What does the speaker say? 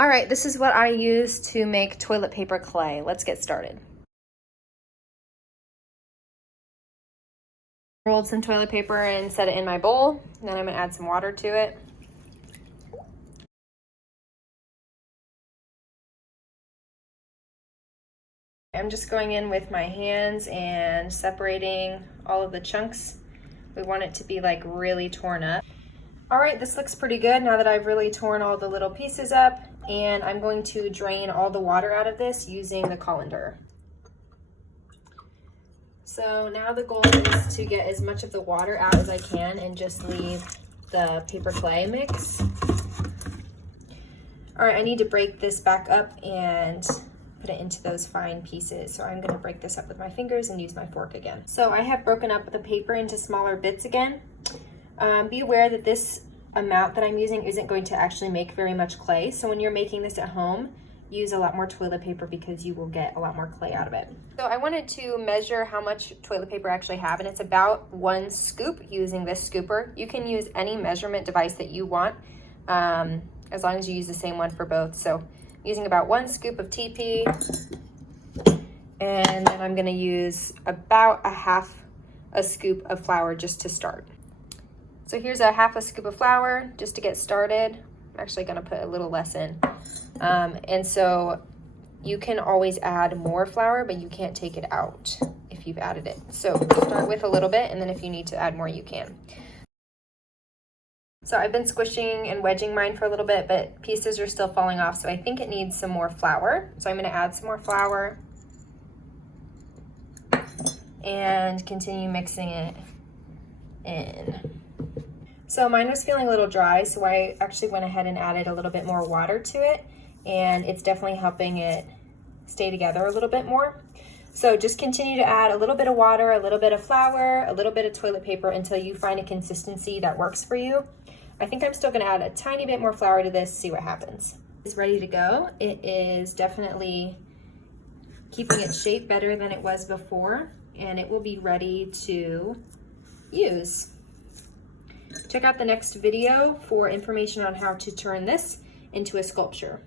All right, this is what I use to make toilet paper clay. Let's get started. Rolled some toilet paper and set it in my bowl. And then I'm gonna add some water to it. I'm just going in with my hands and separating all of the chunks. We want it to be like really torn up. All right, this looks pretty good now that I've really torn all the little pieces up, and I'm going to drain all the water out of this using the colander. So now the goal is to get as much of the water out as I can and just leave the paper clay mix. All right, I need to break this back up and put it into those fine pieces. So I'm gonna break this up with my fingers and use my fork again. So I have broken up the paper into smaller bits again. Be aware that this amount that I'm using isn't going to actually make very much clay. So when you're making this at home, use a lot more toilet paper because you will get a lot more clay out of it. So I wanted to measure how much toilet paper I actually have, and it's about 1 scoop using this scooper. You can use any measurement device that you want, as long as you use the same one for both. So I'm using about 1 scoop of TP, and then I'm gonna use about a half a scoop of flour just to start. So here's a half a scoop of flour just to get started. I'm actually gonna put a little less in. And so you can always add more flour, but you can't take it out if you've added it. So start with a little bit, and then if you need to add more, you can. So I've been squishing and wedging mine for a little bit, but pieces are still falling off, so I think it needs some more flour. So I'm gonna add some more flour and continue mixing it in. So mine was feeling a little dry, so I actually went ahead and added a little bit more water to it, and it's definitely helping it stay together a little bit more. So just continue to add a little bit of water, a little bit of flour, a little bit of toilet paper until you find a consistency that works for you. I think I'm still gonna add a tiny bit more flour to this, see what happens. It's ready to go. It is definitely keeping its shape better than it was before, and it will be ready to use. Check out the next video for information on how to turn this into a sculpture.